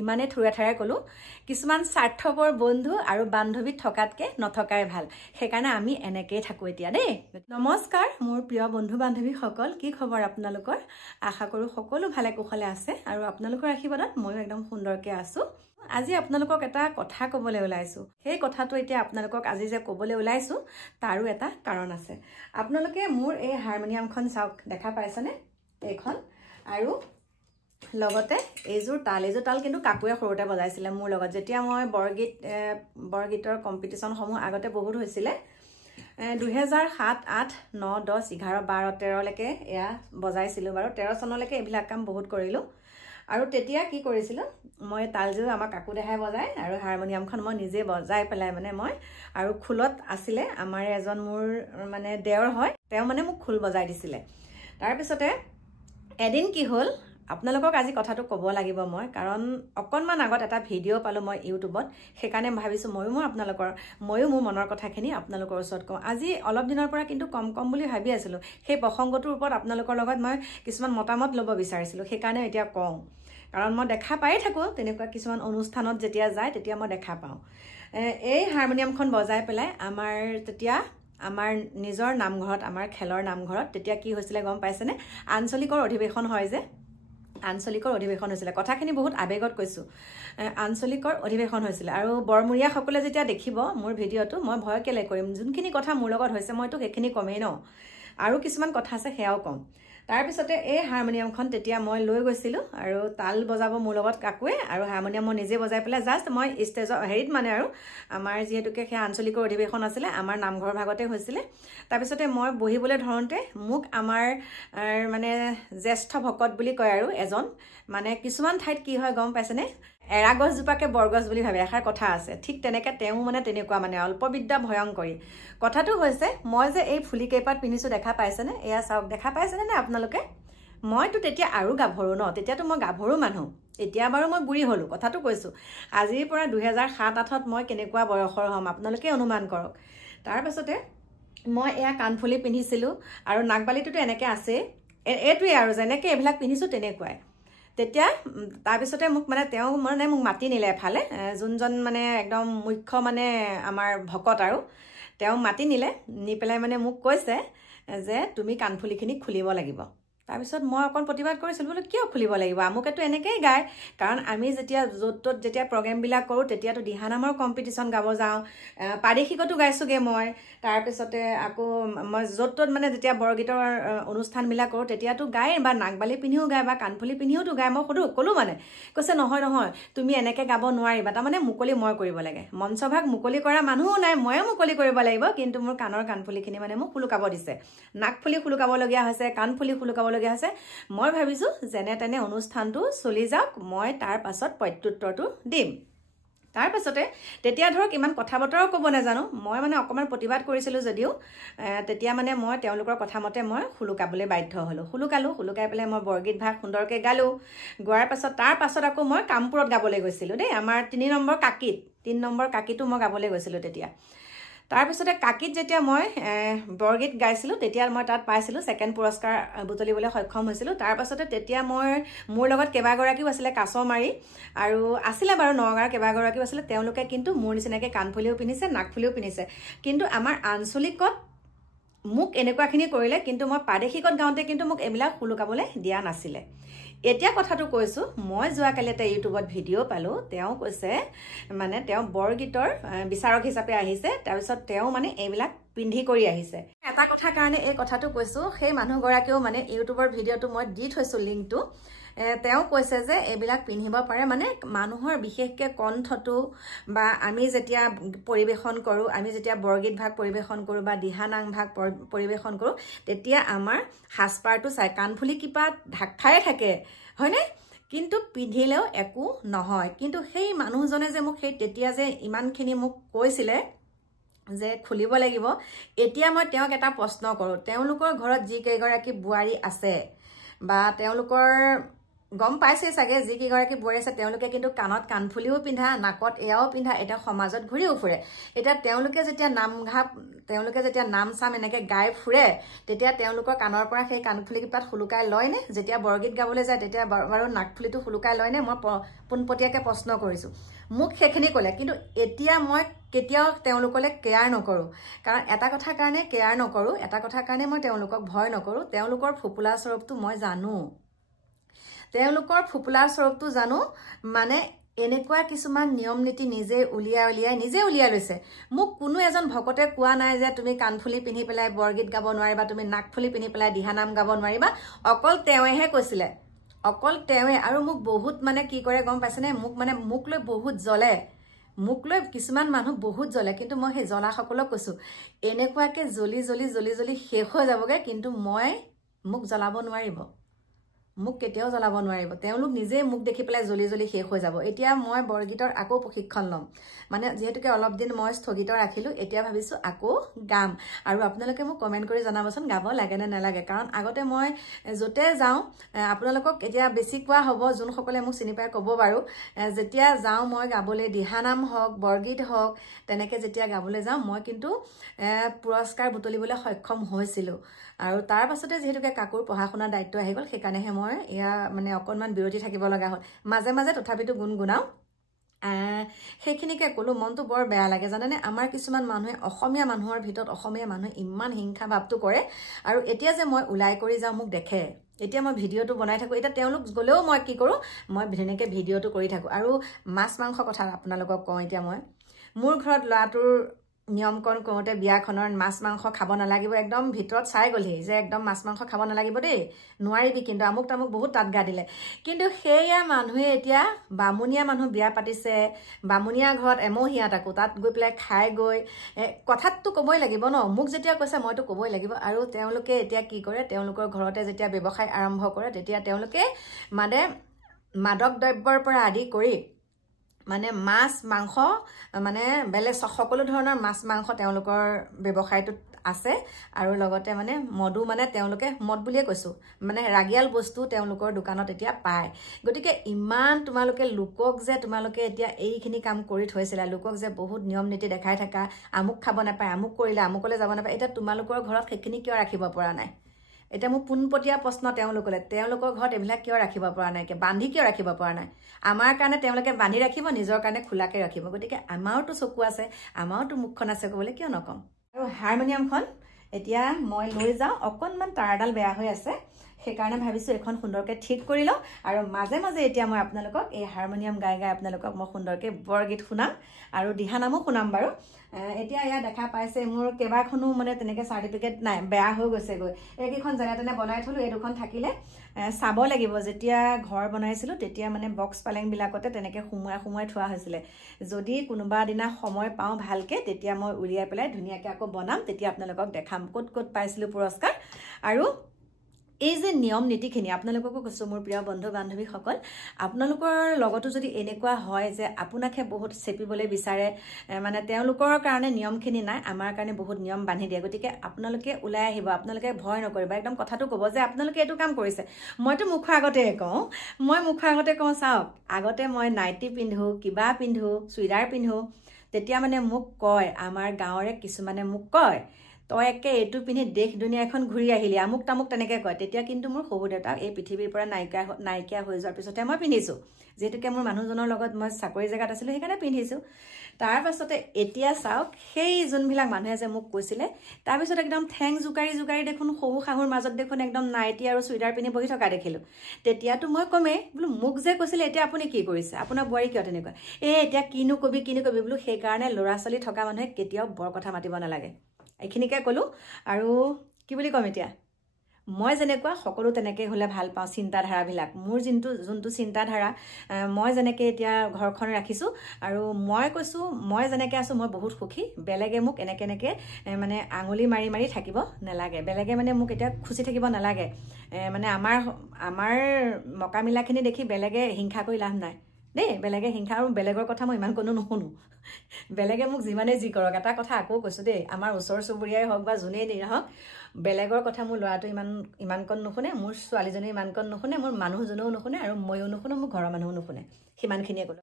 ইমানে থুৰে ঠাৰে কলো কিছুমান স্বাৰ্থপৰ বন্ধু আৰু বান্ধৱী থকাতকে নথকাই ভাল সেইকাৰণে আমি এনেকেই থাকো এতিয়া দেই নমস্কাৰ মোৰ প্ৰিয় বন্ধু বান্ধৱীসকল কি খবৰ আপোনালোকৰ আশা কৰো সকলো ভালে কুশলে আছে আৰু আপোনালোকৰ আশীৰ্বাদত মই একদম সুন্দৰকে আছো আজি আপোনালোকক এটা কথা ক'বলৈ ওলাইছো সেই কথাটো এতিয়া আপোনালোকক আজি যে ক'বলৈ ওলাইছো তাৰো এটা কাৰণ আছে আপোনালোকে মোৰ এই হাৰমনিয়ামখন চাওক দেখা পাইছনে এইখন আৰু লগতে এইজোৰ তাল কিন্তু কাকুৱে সৰুতে বজাইছিলে মোৰ লগত যেতিয়া মই বৰগীতৰ কম্পিটিশন সমূহ আগতে বহুত হৈছিলে 2007 8 9 10 11 12 13 লৈকে এয়া বজাইছিলো বাৰু 13 চনলৈকে এইবিলাক কাম বহুত কৰিলো আৰু তেতিয়া কি কৰিছিল মই তালজোৰ আমাৰ কাকু দেহাই বজাই আৰু হাৰমনিয়ামখন মই নিজে বজাই পেলাই মানে মই আৰু খুলত আছিল আমাৰ এজন মোৰ মানে দেওৰ হয় তেওঁ মানে মোক খুল বজাই দিছিলে তাৰ পিছতে এদিন কি হ'ল আপোনালোকক আজি কথাটো ক'ব লাগিব মই কাৰণ অকনমান আগত এটা ভিডিঅ' পালো মই ইউটিউবত সেইকাৰণে ভাবিছো ময়ো মোৰ মনৰ কথাখিনি আপোনালোকৰ ওচৰত কওঁ আজি অলপ দিনৰ পৰা কিন্তু কম বুলি ভাবি আছিলো সেই প্ৰসংগটোৰ ওপৰত আপোনালোকৰ লগত মই কিছুমান মতামত ল'ব বিচাৰিছিলো সেইকাৰণে এতিয়া কওঁ কাৰণ মই দেখা পাই থাকো তেনেকুৱা কিছুমান অনুষ্ঠানত যেতিয়া যায় তেতিয়া মই দেখা পাওঁ এই হাৰমনিয়ামখন বজাই পেলাই আমাৰ নিজৰ নামঘৰত আমাৰ খেলৰ নামঘৰত তেতিয়া কি হৈছিলে গম পাইছেনে আঞ্চলিকৰ অধিৱেশন হয় যে আঞ্চলিকৰ অধিৱেশন হৈছিল কথাখিনি বহুত আবেগত কৈছো আঞ্চলিকৰ অধিৱেশন হৈছিল আৰু বৰমুৰিয়া সকলে যেতিয়া দেখিব মোৰ ভিডিঅটো মই ভয় কেলে কৰিম যোনখিনি কথা মোৰ লগত হৈছে মইতো সেইখিনি কমেই ন আৰু কিছুমান কথা আছে হেয়াও কম তাৰ পিছতে এই হাৰমনিয়ামখন তেতিয়া মই লৈ গৈছিলো আৰু তাল বজাব মোৰ লগত কাকুৱে আৰু হাৰমনিয়াম মই নিজে বজাই পেলাই জাস্ট মই ষ্টেজৰ হেৰিত মানে আৰু আমাৰ যেহেতুকে সেই আঞ্চলিকৰ অধিৱেশন আছিলে আমাৰ নামঘৰ ভাগতে হৈছিলে তাৰ পিছতে মই বহিবলৈ ধৰণতে মোক আমাৰ মানে জ্যেষ্ঠ ভকত বুলি কয় আৰু এজন মানে কিছুমান ঠাইত কি হয় গম পাইছেনে এৰা গছজোপাকে বৰগছ বুলি ভাবে এষাৰ কথা আছে ঠিক তেনেকে তেওঁ মানে তেনেকুৱা মানে অল্পবিদ্যা ভয়ংকৰী কথাটো হৈছে মই যে এই ফুলি কেইপাত পিনিছো দেখা পাইছেনে এয়া চাওক দেখা পাইছেনে নে আপোনালোকে মইতো তেতিয়া আৰু গাভৰু ন তেতিয়াতো মই গাভৰু মানুহ এতিয়া বাৰু মই বুঢ়ী হলো কথাটো কৈছো আজিৰ পৰা 2007 8ত মই কেনেকুৱা বয়সৰ হ'ম আপোনালোকে অনুমান কৰক তাৰ পাছতে মই এয়া কাণফুলি পিন্ধিছিলো আৰু নাকবালিটোতো এনেকে আছে এইটোৱে আৰু যেনেকে এইবিলাক পিন্ধিছো তেনেকুৱাই তেতিয়া তাৰ পিছতে মোক মানে তেওঁ মানে মোক মাতি নিলে এফালে যোনজন মানে একদম মুখ্য মানে আমাৰ ভকত আৰু তেওঁ মাতি নিলে নি পেলাই মানে মোক কৈছে যে তুমি কাণফুলিখিনি খুলিব লাগিব তাৰ পিছত মই অকন প্ৰতিবাদ কৰিছিল বলে কিয় খুলিব লাগিব আমুকেটো এনেকেই গায় কাৰণ আমি যেতিয়া য'ত যেতিয়া প্ৰগ্ৰাম বিলাক কৰো তেতিয়াতো দিহানামৰ কম্পিটিশন গাব যাওঁ পাদেশিকতো গাইছোগে মই তাৰ পিছতে আকৌ মই য'ত মানে যেতিয়া বৰগীতৰ অনুষ্ঠান বিলাক কৰো তেতিয়াতো গায় বা নাকবালি পিন্ধিও গায় বা কাণফুলি পিন্ধিওতো গায় মই কলো মানে কৈছে নহয় তুমি এনেকে গাব নোৱাৰিবা তাৰ মানে মুকলি মই কৰিব লাগে মঞ্চভাগ মুকলি কৰা মানুহও নাই ময়ে মুকলি কৰিব লাগিব কিন্তু মোৰ কাণৰ কাণফুলিখিনি মানে মোক খুলুকাব দিছে নাকফুলি খুলুকাব লগিয়া হৈছে কাণফুলি খুলুকাব লগিয়া হৈছে মই ভাবিছো যেনে তেনে অনুষ্ঠানটো চলি যাওক মই তাৰ পাছত প্ৰত্যুত্তৰটো দিম তাৰ পাছতে তেতিয়া ধৰক ইমান কথা বতৰাও ক'ব নাজানো মই মানে অকমান প্ৰতিবাদ কৰিছিলো যদিও তেতিয়া মানে মই তেওঁলোকৰ কথা মতে মই খুলুকাবলৈ বাধ্য হলো খুলুকাই পেলাই মই বৰগীত ভাগ সুন্দৰকে গালো গোৱাৰ পাছত তাৰ পাছত আকৌ মই কামপুৰত গাবলৈ গৈছিলো দেই আমাৰ 3 নম্বৰ কাকিটো মই গাবলৈ গৈছিলো তেতিয়া তাৰ পিছতে কাকিত যেতিয়া মই বৰগীত গাইছিলো তেতিয়া মই তাত পাইছিলো সেকেন্ড পুৰস্কাৰ বুটলিবলৈ সক্ষম হৈছিলো তাৰ পাছতে তেতিয়া মোৰ লগত কেবাগৰাকীও আছিলে কাছমাৰী আৰু আছিলে বাৰু নগাঁৱৰ কেবাগৰাকীও আছিলে তেওঁলোকে কিন্তু মোৰ নিচিনাকে কাণফুলিও পিন্ধিছে নাকফুলিও পিন্ধিছে কিন্তু আমাৰ আঞ্চলিকত মোক এনেকুৱাখিনি কৰিলে কিন্তু মই পাদেশিকত গাওঁতে কিন্তু মোক এবিলাক খুলুকাবলৈ দিয়া নাছিলে এতিয়া কথাটো কৈছো মই যোৱাকালি এটা ইউটিউবত ভিডিঅ' পালো তেওঁ কৈছে মানে তেওঁ বৰগীতৰ বিচাৰক হিচাপে আহিছে তাৰ পিছত তেওঁ মানে এইবিলাক পিন্ধি কৰি আহিছে এটা কথা কাৰণে এই কথাটো কৈছো সেই মানুহগৰাকীও মানে ইউটিউবৰ ভিডিঅ'টো মই দি থৈছো লিংকটো তেওঁ কৈছে যে এইবিলাক পিন্ধিব পাৰে মানে মানুহৰ বিশেষকে কণ্ঠটো বা আমি যেতিয়া পৰিবেশন কৰো আমি যেতিয়া বৰগীত ভাগ পৰিবেশন কৰো বা দিহানাম ভাগ পৰিবেশন কৰো তেতিয়া আমাৰ হাসপাৰটো চাই কাণফুলি কিপা ঢাক খাই থাকে হয়নে কিন্তু পিন্ধিলেও একো নহয় কিন্তু সেই মানুহজনে যে মোক সেই তেতিয়া যে ইমানখিনি মোক কৈছিলে যে খুলিব লাগিব এতিয়া মই তেওঁক এটা প্ৰশ্ন কৰো তেওঁলোকৰ ঘৰত যি কেইগৰাকী বুৱাৰী আছে বা তেওঁলোকৰ গম পাইছে চাগে যিকেইগৰাকী বোৱাৰী আছে তেওঁলোকে কিন্তু কাণত কাণফুলিও পিন্ধা, নাকত এয়াও পিন্ধা, এটা সমাজত ঘূৰিও ফুৰে। এতিয়া তেওঁলোকে যেতিয়া নাম চাম এনেকৈ গাই ফুৰে, তেতিয়া তেওঁলোকৰ কাণৰ পৰা সেই কাণফুলিকেইপাত সুলুকাই লয়নে? যেতিয়া বৰগীত গাবলৈ যায় তেতিয়া বাৰু নাকফুলিটো সুলুকাই লয়নে? মই পোনপটীয়াকৈ প্ৰশ্ন কৰিছোঁ। মোক সেইখিনি ক'লে, কিন্তু এতিয়া মই কেতিয়াও তেওঁলোকলৈ কেয়াৰ নকৰোঁ। কাৰণ এটা কথাৰ কাৰণে কেয়াৰ নকৰোঁ, এটা কথাৰ কাৰণে মই তেওঁলোকক ভয় নকৰোঁ। তেওঁলোকৰ ফুপুলা স্বৰূপটো মই জানো, তেওঁলোকৰ ফুপুলা স্বৰূপটো জানো। মানে এনেকুৱা কিছুমান নিয়ম নীতি নিজে উলিয়াই লৈছে। মোক কোনো এজন ভকতে কোৱা নাই যে তুমি কাণফুলি পিন্ধি পেলাই বৰগীত গাব নোৱাৰিবা, তুমি নাকফুলি পিন্ধি পেলাই দিহানাম গাব নোৱাৰিবা। অকল তেওঁহে কৈছিলে, অকল তেওঁৱে। আৰু মোক বহুত মানে কি কৰে গম পাইছেনে? মোক লৈ বহুত জ্বলে, মোক লৈ কিছুমান মানুহ বহুত জ্বলে। কিন্তু মই সেই জ্বলাসকলক কৈছোঁ, এনেকুৱাকৈ জ্বলি শেষ হৈ যাবগৈ, কিন্তু মোক জ্বলাব নোৱাৰিব, মোক কেতিয়াও জ্বলাব নোৱাৰিব। তেওঁলোক নিজেই মোক দেখি পেলাই জ্বলি শেষ হৈ যাব। এতিয়া মই বৰগীতৰ আকৌ প্ৰশিক্ষণ ল'ম। মানে যিহেতুকে অলপ দিন মই স্থগিত ৰাখিলোঁ, এতিয়া ভাবিছোঁ আকৌ গাম। আৰু আপোনালোকে মোক কমেণ্ট কৰি জনাবচোন গাব লাগে নে নালাগে। কাৰণ আগতে মই য'তে যাওঁ, আপোনালোকক এতিয়া বেছি কোৱা হ'ব, যোনসকলে মোক চিনি পাই ক'ব বাৰু। যেতিয়া যাওঁ মই গাবলৈ, দিহানাম হওক, বৰগীত হওক, তেনেকৈ যেতিয়া গাবলৈ যাওঁ, মই কিন্তু পুৰস্কাৰ বুটলিবলৈ সক্ষম হৈছিলোঁ। আৰু তাৰ পাছতে যিহেতুকে কাকুৰ পঢ়া শুনাৰ দায়িত্ব আহি গ'ল, সেইকাৰণেহে মই এয়া মানে অকণমান বিৰতি থাকিব লগা হ'ল। মাজে মাজে তথাপিতো গুণগুণাওঁ। সেইখিনিকে ক'লোঁ, মনটো বৰ বেয়া লাগে জানেনে? আমাৰ কিছুমান মানুহে, অসমীয়া মানুহৰ ভিতৰত অসমীয়া মানুহে ইমান হিংসা ভাৱটো কৰে। আৰু এতিয়া যে মই ওলাই কৰি যাওঁ, মোক দেখে, এতিয়া মই ভিডিঅ'টো বনাই থাকোঁ। এতিয়া তেওঁলোক গ'লেও মই কি কৰোঁ, মই ধুনীয়াকৈ ভিডিঅ'টো কৰি থাকোঁ। আৰু মাছ মাংস কথা আপোনালোকক কওঁ। এতিয়া মোৰ ঘৰত ল'ৰাটোৰ নিয়মকৰণ কৰোঁতে বিয়াখনৰ মাছ মাংস খাব নালাগিব, একদম ভিতৰত চাই গ'লহি যে একদম মাছ মাংস খাব নালাগিব দেই, নোৱাৰিবি কিন্তু, আমুক তামুক বহুত তাত গা দিলে। কিন্তু সেয়া মানুহে এতিয়া বামুণীয়া মানুহ বিয়া পাতিছে, বামুণীয়া ঘৰত এমহীয়া, তাকো তাত গৈ পেলাই খাই গৈ কথাততো ক'বই লাগিব ন? মোক যেতিয়া কৈছে মইতো ক'বই লাগিব। আৰু তেওঁলোকে এতিয়া কি কৰে, তেওঁলোকৰ ঘৰতে যেতিয়া ব্যৱসায় আৰম্ভ কৰে, তেতিয়া তেওঁলোকে মানে মাদক দ্ৰব্যৰ পৰা আদি কৰি মানে মাছ মাংস, মানে বেলেগ সকলো ধৰণৰ মাছ মাংস তেওঁলোকৰ ব্যৱসায়টোত আছে। আৰু লগতে মানে মদো, মানে তেওঁলোকে মদ বুলিয়ে কৈছোঁ, মানে ৰাগিয়াল বস্তু তেওঁলোকৰ দোকানত এতিয়া পায়। গতিকে ইমান তোমালোকে লোকক যে তোমালোকে এতিয়া এইখিনি কাম কৰি থৈছিলা, লোকক যে বহুত নিয়ম নীতি দেখাই থাকা, আমুক খাব নাপায়, আমুক কৰিলে আমুকলৈ যাব নাপায়, এতিয়া তোমালোকৰ ঘৰত সেইখিনি কিয় ৰাখিব পৰা নাই? এতিয়া মোৰ পোনপটীয়া প্ৰশ্ন তেওঁলোকলৈ, তেওঁলোকৰ ঘৰত এইবিলাক কিয় ৰাখিব পৰা নাই, বান্ধি কিয় ৰাখিব পৰা নাই? আমাৰ কাৰণে তেওঁলোকে বান্ধি ৰাখিব, নিজৰ কাৰণে খোলাকৈ ৰাখিব। গতিকে আমাৰোতো চকু আছে, আমাৰোতো মুখখন আছে, ক'বলৈ কিয় নক'ম? আৰু হাৰমনিয়ামখন এতিয়া মই লৈ যাওঁ, অকণমান তাঁৰডাল বেয়া হৈ আছে, সেইকাৰণে ভাবিছোঁ এইখন সুন্দৰকৈ ঠিক কৰি লওঁ। আৰু মাজে মাজে এতিয়া মই আপোনালোকক এই হাৰমনিয়াম গাই আপোনালোকক মই সুন্দৰকৈ বৰগীত শুনাম আৰু দিহানামো শুনাম বাৰু। এতিয়া এয়া দেখা পাইছে মোৰ কেইবাখনো মানে তেনেকৈ চাৰ্টিফিকেট নাই, বেয়া হৈ গৈছেগৈ। এইকেইখন যেনে তেনে বনাই থ'লোঁ, এই দুখন থাকিলে চাব লাগিব। যেতিয়া ঘৰ বনাইছিলোঁ তেতিয়া মানে বক্স পালেংবিলাকতে তেনেকৈ সোমোৱাই থোৱা হৈছিলে। যদি কোনোবা দিনা সময় পাওঁ ভালকৈ, তেতিয়া মই উলিয়াই পেলাই ধুনীয়াকৈ আকৌ বনাম, তেতিয়া আপোনালোকক দেখাম ক'ত ক'ত পাইছিলোঁ পুৰস্কাৰ। আৰু এই যে নিয়ম নীতিখিনি আপোনালোককো কৈছোঁ, মোৰ প্ৰিয় বন্ধু বান্ধৱীসকল, আপোনালোকৰ লগতো যদি এনেকুৱা হয় যে আপোনাকহে বহুত চেপিবলৈ বিচাৰে, মানে তেওঁলোকৰ কাৰণে নিয়মখিনি নাই, আমাৰ কাৰণে বহুত নিয়ম বান্ধি দিয়ে, গতিকে আপোনালোকে ওলাই আহিব, আপোনালোকে ভয় নকৰিব, একদম কথাটো ক'ব যে আপোনালোকে এইটো কাম কৰিছে। মইতো মুখৰ আগতে কওঁ, চাওক, আগতে মই নাইটি পিন্ধোঁ, কিবা পিন্ধোঁ, চুইদাৰ পিন্ধোঁ, তেতিয়া মানে মোক কয়, আমাৰ গাঁৱৰে কিছুমানে মোক কয়, তই একে এইটো পিন্ধি দেশ দুনীয়াখন ঘূৰি আহিলি, আমুক তামুক তেনেকৈ কয়। তেতিয়া কিন্তু মোৰ শহুৰ দেউতাক এই পৃথিৱীৰ পৰা নাইকিয়া হৈ যোৱাৰ পিছতহে মই পিন্ধিছোঁ, যিহেতুকে মোৰ মানুহজনৰ লগত মই চাকৰি জেগাত আছিলোঁ, সেইকাৰণে পিন্ধিছোঁ। তাৰ পাছতে এতিয়া চাওক, সেই যোনবিলাক মানুহে যে মোক কৈছিলে, তাৰপিছত একদম ঠেং জোকাৰি দেখোন শহু শাহুৰ মাজত দেখোন একদম নাইটি আৰু চুইদাৰ পিন্ধি বহি থকা দেখিলোঁ। তেতিয়াতো মই কমেই বোলো, মোক যে কৈছিলে এতিয়া আপুনি কি কৰিছে, আপোনাৰ বোৱাৰী কিয় তেনেকুৱা, এতিয়া কিনো কবি বোলো। সেইকাৰণে ল'ৰা ছোৱালী থকা মানুহে কেতিয়াও বৰ কথা মাতিব নালাগে, এইখিনিকে ক'লোঁ। আৰু কি বুলি ক'ম এতিয়া, মই যেনেকুৱা সকলো তেনেকৈ হ'লে ভাল পাওঁ। চিন্তাধাৰাবিলাক মোৰ যোনটো চিন্তাধাৰা, মই যেনেকৈ এতিয়া ঘৰখন ৰাখিছোঁ, আৰু মই কৈছোঁ মই যেনেকৈ আছোঁ মই বহুত সুখী। বেলেগে মোক এনেকৈ মানে আঙুলি মাৰি থাকিব নালাগে, বেলেগে মানে মোক এতিয়া খুচি থাকিব নালাগে। মানে আমাৰ মকামিলাখিনি দেখি বেলেগে হিংসা কৰি লাভ নাই, দেই বেলেগে হিংসা আৰু বেলেগৰ কথা মই ইমান কোনো নুশুনো বেলেগে মোক যিমানে যি কৰক এটা কথা আকৌ কৈছোঁ দেই আমাৰ ওচৰ চুবুৰীয়াই হওক বা যোনেই নহওক বেলেগৰ কথা মোৰ ল'ৰাটো ইমানকণ নুশুনে মোৰ ছোৱালীজনী ইমানকণ নুশুনে মোৰ মানুহজনেও নুশুনে আৰু ময়ো নুশুনো মোৰ ঘৰৰ মানুহো নুশুনে সিমানখিনিয়ে ক'লোঁ